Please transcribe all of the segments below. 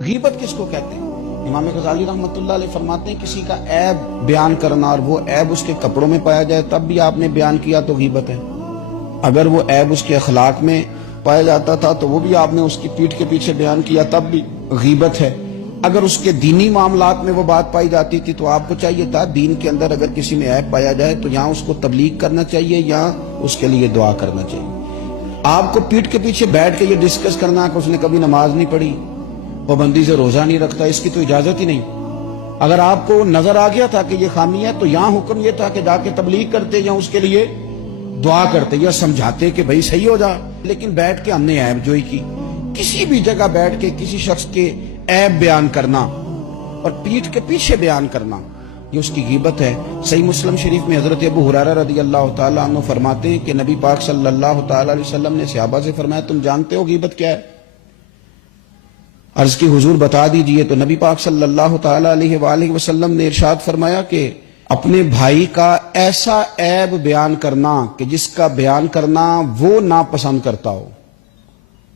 غیبت کس کو کہتے ہیں؟ امام غزالی رحمۃ اللہ علیہ فرماتے ہیں کسی کا عیب بیان کرنا اور وہ عیب اس کے کپڑوں میں پایا جائے تب بھی آپ نے بیان کیا تو غیبت ہے. اگر وہ عیب اس کے اخلاق میں پایا جاتا تھا تو وہ بھی آپ نے اس کی پیٹھ کے پیچھے بیان کیا تب بھی غیبت ہے. اگر اس کے دینی معاملات میں وہ بات پائی جاتی تھی تو آپ کو چاہیے تھا دین کے اندر اگر کسی میں عیب پایا جائے تو یہاں اس کو تبلیغ کرنا چاہیے یا اس کے لیے دعا کرنا چاہیے. آپ کو پیٹھ کے پیچھے بیٹھ کے یہ ڈسکس کرنا کہ اس نے کبھی نماز نہیں پڑھی، پابندی سے روزہ نہیں رکھتا، اس کی تو اجازت ہی نہیں. اگر آپ کو نظر آ گیا تھا کہ یہ خامی ہے تو یہاں حکم یہ تھا کہ جا کے تبلیغ کرتے یا اس کے لیے دعا کرتے یا سمجھاتے کہ بھائی صحیح ہو جا. لیکن بیٹھ کے ہم نے عیب جوئی کی. کسی بھی جگہ بیٹھ کے کسی شخص کے عیب بیان کرنا اور پیٹھ کے پیچھے بیان کرنا یہ اس کی غیبت ہے. صحیح مسلم شریف میں حضرت ابو ہریرہ رضی اللہ تعالیٰ عنہ فرماتے ہیں کہ نبی پاک صلی اللہ تعالیٰ علیہ وسلم نے صحابہ سے فرمایا تم جانتے ہو غیبت کیا ہے؟ عرض کی حضور بتا دیجئے. تو نبی پاک صلی اللہ تعالیٰ علیہ وآلہ وسلم نے ارشاد فرمایا کہ اپنے بھائی کا ایسا عیب بیان کرنا کہ جس کا بیان کرنا وہ ناپسند کرتا ہو،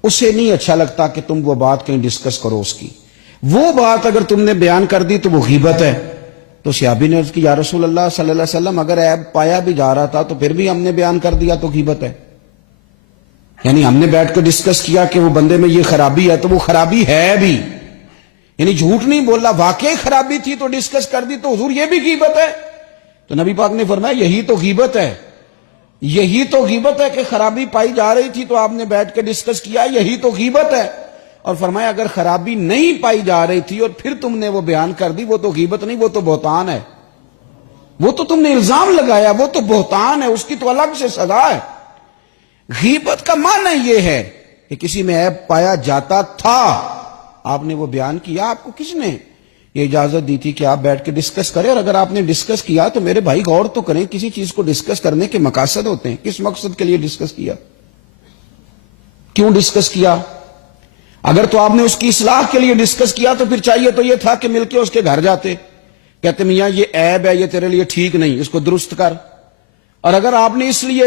اسے نہیں اچھا لگتا کہ تم وہ بات کہیں ڈسکس کرو اس کی، وہ بات اگر تم نے بیان کر دی تو وہ غیبت ہے. تو صحابی نے عرض کی یا رسول اللہ صلی اللہ علیہ وسلم اگر عیب پایا بھی جا رہا تھا تو پھر بھی ہم نے بیان کر دیا تو غیبت ہے. یعنی ہم نے بیٹھ کے ڈسکس کیا کہ وہ بندے میں یہ خرابی ہے تو وہ خرابی ہے بھی، یعنی جھوٹ نہیں بولا، واقعی خرابی تھی تو ڈسکس کر دی تو حضور یہ بھی غیبت ہے. تو نبی پاک نے فرمایا یہی تو غیبت ہے، یہی تو غیبت ہے کہ خرابی پائی جا رہی تھی تو آپ نے بیٹھ کے ڈسکس کیا، یہی تو غیبت ہے. اور فرمایا اگر خرابی نہیں پائی جا رہی تھی اور پھر تم نے وہ بیان کر دی وہ تو غیبت نہیں، وہ تو بہتان ہے، وہ تو تم نے الزام لگایا، وہ تو بہتان ہے، اس کی تو الگ سے سزا ہے. غیبت کا معنی یہ ہے کہ کسی میں عیب پایا جاتا تھا، آپ نے وہ بیان کیا. آپ کو کس نے یہ اجازت دی تھی کہ آپ بیٹھ کے ڈسکس کریں؟ اور اگر آپ نے ڈسکس کیا تو میرے بھائی غور تو کریں، کسی چیز کو ڈسکس کرنے کے مقاصد ہوتے ہیں. کس مقصد کے لیے ڈسکس کیا، کیوں ڈسکس کیا؟ اگر تو آپ نے اس کی اصلاح کے لیے ڈسکس کیا تو پھر چاہیے تو یہ تھا کہ مل کے اس کے گھر جاتے، کہتے میاں یہ عیب ہے، یہ تیرے لیے ٹھیک نہیں، اس کو درست کر. اور اگر آپ نے اس لیے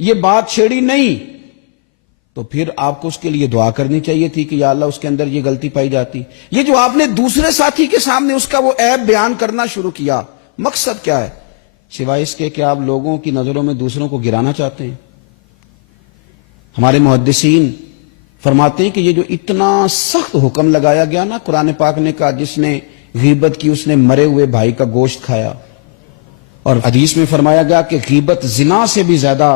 یہ بات چھیڑی نہیں تو پھر آپ کو اس کے لیے دعا کرنی چاہیے تھی کہ یا اللہ اس کے اندر یہ غلطی پائی جاتی. یہ جو آپ نے دوسرے ساتھی کے سامنے اس کا وہ عیب بیان کرنا شروع کیا، مقصد کیا ہے سوائے اس کے کہ آپ لوگوں کی نظروں میں دوسروں کو گرانا چاہتے ہیں؟ ہمارے محدثین فرماتے ہیں کہ یہ جو اتنا سخت حکم لگایا گیا نا قرآن پاک نے کہا جس نے غیبت کی اس نے مرے ہوئے بھائی کا گوشت کھایا. اور حدیث میں فرمایا گیا کہ غیبت زنا سے بھی زیادہ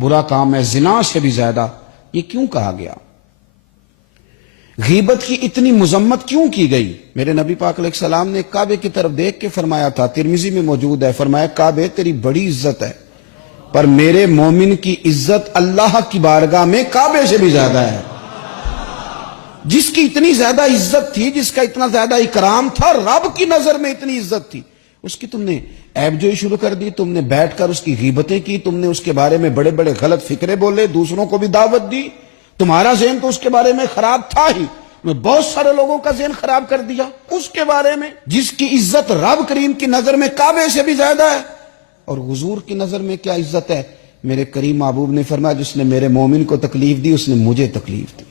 برا کام ہے، زنا سے بھی زیادہ. یہ کیوں کہا گیا؟ غیبت کی اتنی مذمت کیوں کی گئی؟ میرے نبی پاک علیہ السلام نے کعبے کی طرف دیکھ کے فرمایا تھا، ترمذی میں موجود ہے، فرمایا کعبے تیری بڑی عزت ہے پر میرے مومن کی عزت اللہ کی بارگاہ میں کعبے سے بھی زیادہ ہے. جس کی اتنی زیادہ عزت تھی، جس کا اتنا زیادہ اکرام تھا، رب کی نظر میں اتنی عزت تھی، اس کی تم نے عیب جوئی شروع کر دی. تم نے بیٹھ کر اس کی غیبتیں کی، تم نے اس کے بارے میں بڑے بڑے غلط فکرے بولے، دوسروں کو بھی دعوت دی. تمہارا ذہن تو اس کے بارے میں خراب تھا ہی، بہت سارے لوگوں کا ذہن خراب کر دیا اس کے بارے میں جس کی عزت رب کریم کی نظر میں کعبے سے بھی زیادہ ہے. اور حضور کی نظر میں کیا عزت ہے؟ میرے کریم محبوب نے فرمایا جس نے میرے مومن کو تکلیف دی اس نے مجھے تکلیف دی.